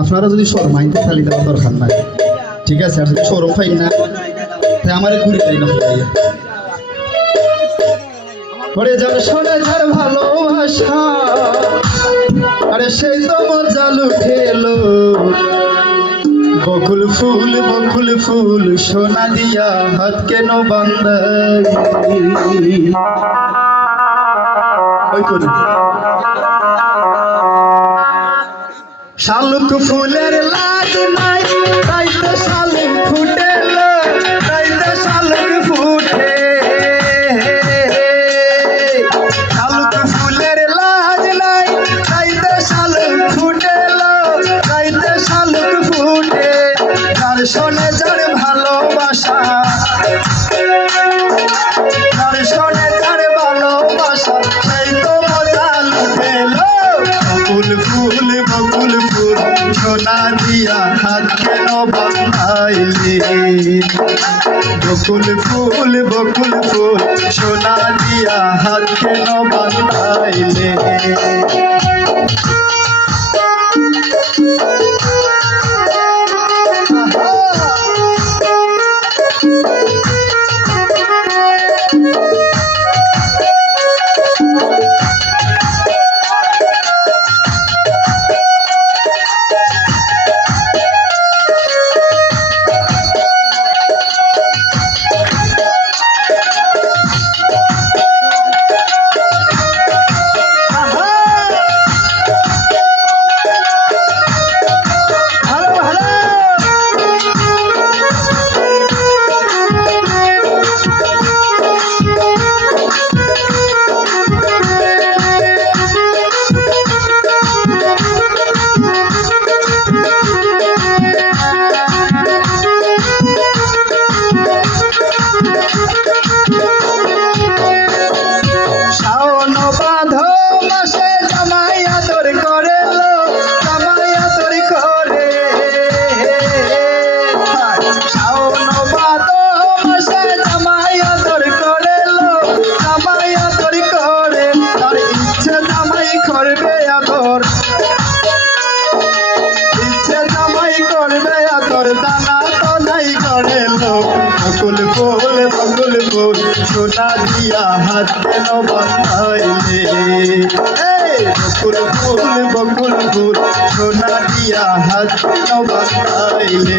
আপনারা যদি শরমাইন খালি দেওয়া দরকার নাই, ঠিক আছে? আর যদি শরম পাই না তাই আমার ঘুরে যাই না পরে যার শোনে যার ভালোবাসা, আরে সেই তো মজা লুঠেলো। বকুল ফুল সোনা দিয়া হাত কেন বান্ধাই। শালুক ফুলের লাজ নাই, তাই তো শালুক ফুটেল, তাই তো শালুক ফুটে। শালুক ফুলের লাজ নাই, তাই তো শালুক ফুটেল, তাই তো শালুক ফুটে। যার শোনে যার ভালোবাসা, যার শোনে যার ভালোবাসা, সেই তো মজা লুটেল। বকুল ফুল সোনা দিয়া হাত কেন বাঁধাইলে। বকুল ফুল সোনা দিয়া হাত কেন বাঁধাইলে। বকুল ফুল সোনা দিয়া হাত কেন বাঁধাইলে। বকুল ফুল সোনা দিয়া হাত কেন বাঁধাইলে।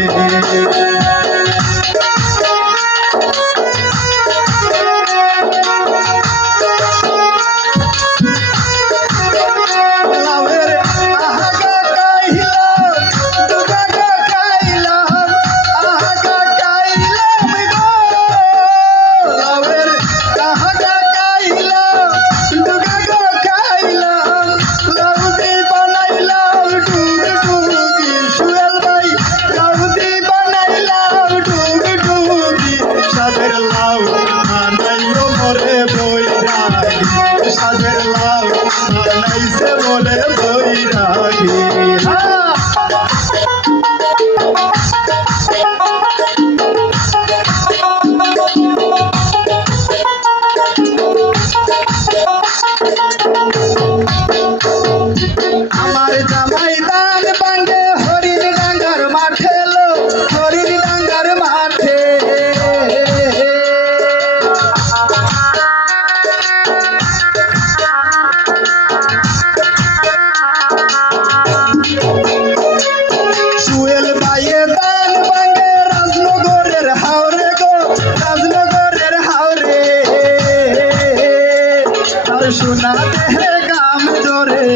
সোনা দেহে গাম জোরে,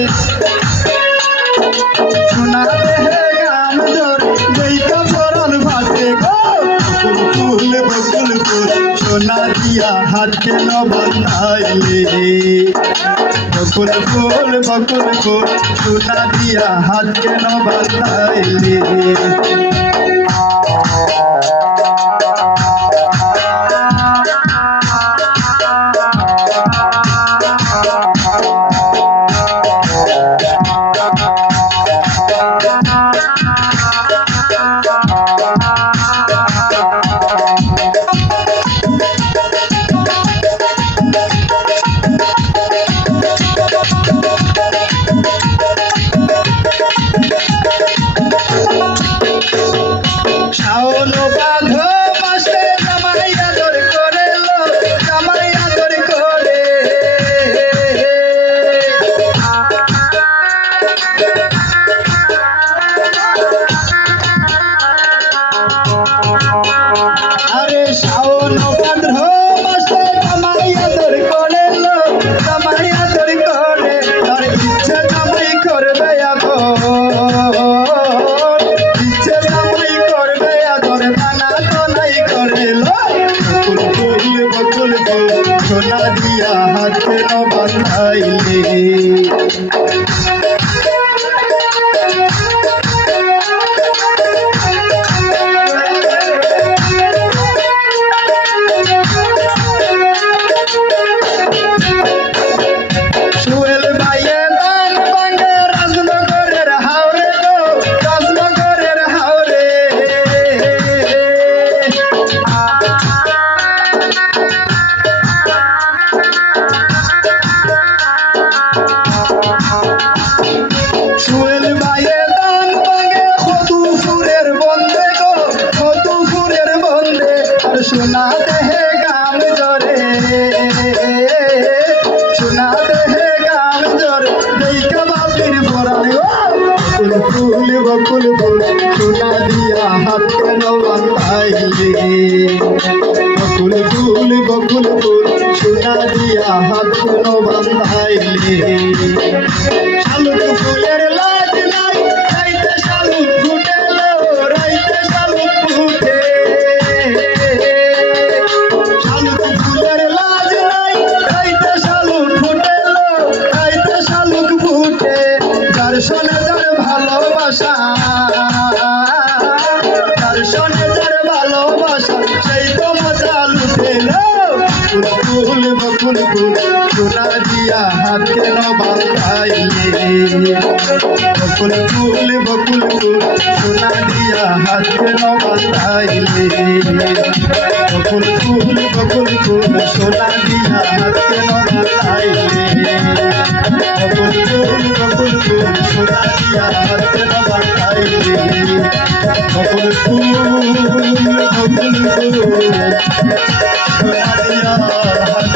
সোনা দেহে গাম জোরে, যেইটা পরন ভাসে গো। বকুল ফুল সোনা দিয়া হাত কেন বাঁধাইলে। বকুল ফুল সোনা দিয়া হাত কেন বাঁধাইলে। সোনা দিয়া হাত কেন বাঁধাইলে সুহেল ভাইয়ে দান ভাঙে রাজনগরের হাওরে গো রাজনগরের হাওরে সুহেল ভাইয়ে দান ভাঙে মধুপুরের বন্দে গো মধুপুরের বন্দে আর সোনা দেহে গাম জরে সোনা দেহে গাম জরে দেখা বাপির পরানে বকুল ফুল বকুল ফুল সোনা দিয়া হাত কেন বাঁধাইলে বকুল ফুল সোনা দিয়া হাত কেন বাঁধাইলে শালুক ফুলের লাজ নাই রাইতে শালুক ফুটেল রাইতে শালুক ফুটে শালুক ফুলের লাজ নাই রাইতে শালুক ফুটেল রাইতে শালুক ফুটে যার শোনে যার ভালোবাসা যার শোনে যার ভালোবাসা সেই তো মজা লুটেল ফুল বকুল ফুল সোনা দিয়া হাত কেন বাঁধাইলে বকুল ফুল সোনা দিয়া হাত কেন বাঁধাইলে বকুল ফুল সোনা দিয়া হাত কেন বাঁধাইলে বকুল ফুল সোনা দিয়া হাত কেন বাঁধাইলে বকুল ফুল সোনা দিয়া হাত